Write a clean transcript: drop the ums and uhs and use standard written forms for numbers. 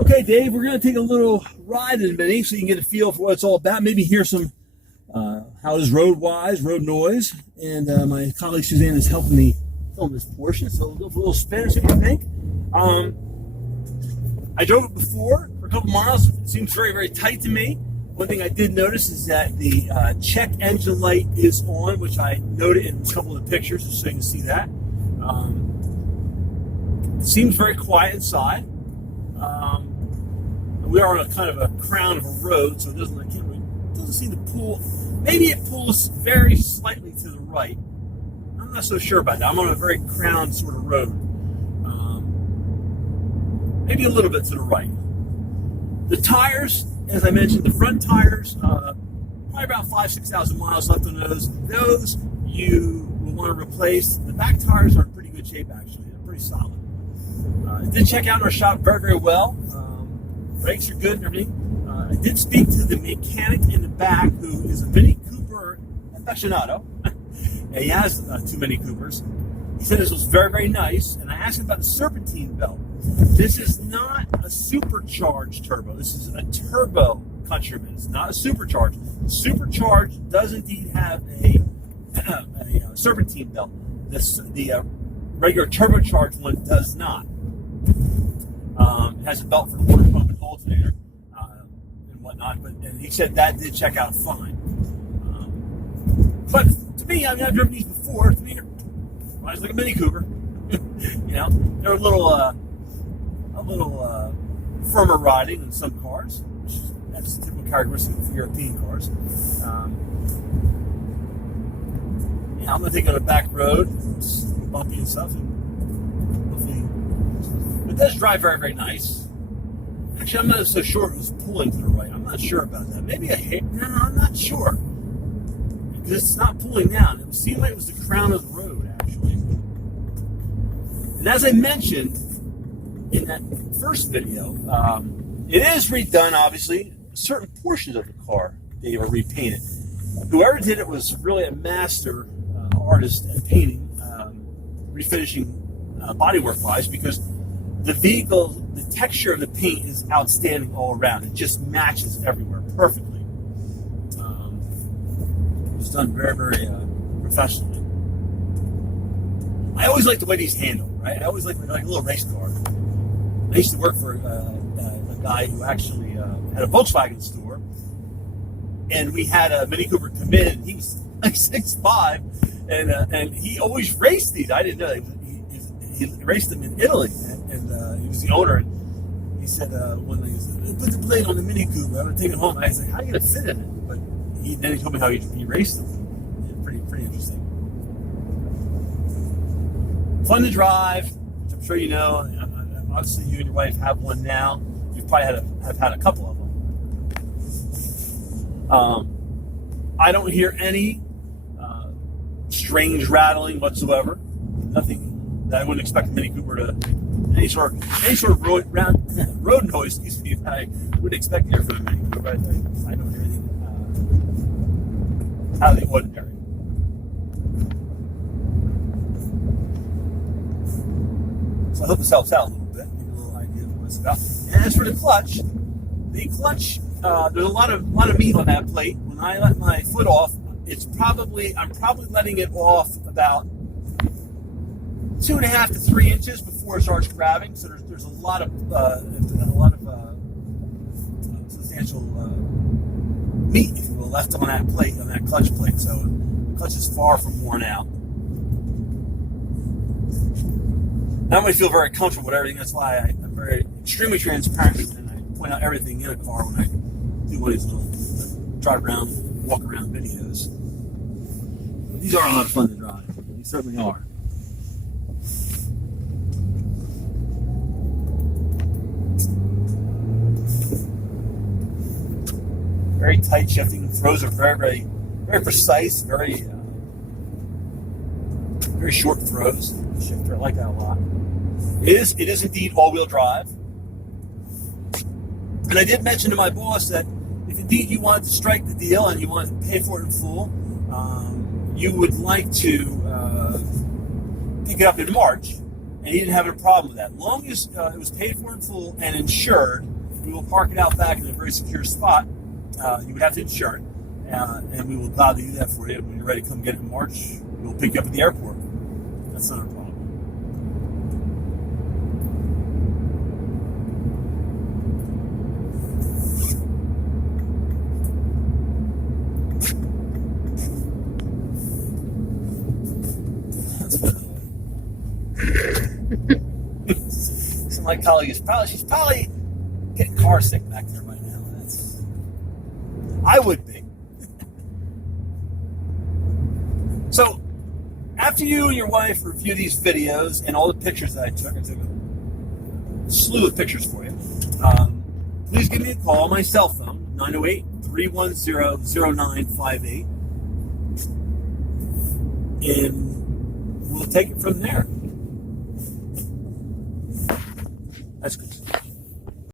Okay, Dave, we're going to take a little ride in a minute so you can get a feel for what it's all about. Maybe hear some how is road-wise, road noise. And my colleague Suzanne is helping me film this portion, so we'll go for a little spin and see what you think. I drove it before for a couple miles. It seems very, very tight to me. One thing I did notice is that the check engine light is on, which I noted in a couple of the pictures, just so you can see that. It seems very quiet inside. We are on a kind of a crown of a road, so it doesn't seem to pull. Maybe it pulls very slightly to the right. I'm not so sure about that. I'm on a very crown sort of road. Maybe a little bit to the right. The tires, as I mentioned, the front tires, probably about 5,000-6,000 miles left on those. Those you will want to replace. The back tires are in pretty good shape, actually. They're pretty solid. I did check out our shop very, very well. Brakes are good and everything. I did speak to the mechanic in the back, who is a Mini Cooper aficionado. And he has two Mini Coopers. He said this was very, very nice. And I asked him about the serpentine belt. This is not a supercharged turbo. This is a turbo Countryman. It's not a supercharged. Supercharged does indeed have a serpentine belt. The regular turbocharged one does not. It has a belt for the water pump and alternator and whatnot, and he said that did check out fine. But to me, I mean, I've driven these before. To me, they're rides like a Mini Cooper. They're a little firmer riding than some cars, which that's a typical characteristic of European cars. I'm going to take it on a back road. It's bumpy and stuff, and hopefully it does drive very, very nice. Actually, I'm not so sure it was pulling to the right. I'm not sure about that. Maybe a hit. No, I'm not sure. Because it's not pulling down. It seemed like it was the crown of the road, actually. And as I mentioned in that first video, it is redone, obviously. Certain portions of the car, they were repainted. Whoever did it was really a master artist at painting, refinishing bodywork-wise, because the vehicle, the texture of the paint is outstanding all around. It just matches everywhere perfectly. It was done very, very professionally. I always like the way these handle, right? I always like a little race car. I used to work for a guy who actually had a Volkswagen store, and we had a Mini Cooper come in. He was like 6'5", and he always raced these. I didn't know that. He raced them in Italy, and he was the owner. And he said one day, he said, "Put the blade on the Mini Cooper. I'm gonna take it home." I was like, "How are you gonna fit in it?" But then he told me how he raced them. Yeah, pretty interesting. Fun to drive, which I'm sure you know. Obviously, you and your wife have one now. You've probably have had a couple of them. I don't hear any strange rattling whatsoever. Nothing that I wouldn't expect a Mini Cooper to any sort of road noise. Excuse me. I would expect to hear from a Mini Cooper. I don't hear anything out of the ordinary. So I hope this helps out a little bit. Give you a little idea of what it's about. And as for the clutch, there's a lot of meat on that plate. When I let my foot off, I'm probably letting it off about 2.5 to 3 inches before it starts grabbing. So there's a lot of substantial meat, if you will, left on that plate, on that clutch plate. So the clutch is far from worn out. I don't really feel very comfortable with everything. That's why I'm very extremely transparent, and I point out everything in a car when I do one of these little drive around, walk around videos. These are a lot of fun to drive. They certainly are. Very tight shifting. Throws are very, very, very precise. Very, very short throws. Shifter, I like that a lot. It is indeed all-wheel drive. And I did mention to my boss that if indeed you wanted to strike the deal and you wanted to pay for it in full, you would like to pick it up in March and he didn't have a problem with that. As long as it was paid for in full and insured, we will park it out back in a very secure spot. You would have to insure it, and we will gladly do that for you. When you're ready to come get it in March, we'll pick you up at the airport. That's not a problem. So my colleague she's probably getting car sick back there right now. I would be. So after you and your wife review these videos and all the pictures that I took a slew of pictures for you. Please give me a call on my cell phone, 908-310-0958, and we'll take it from there. That's good.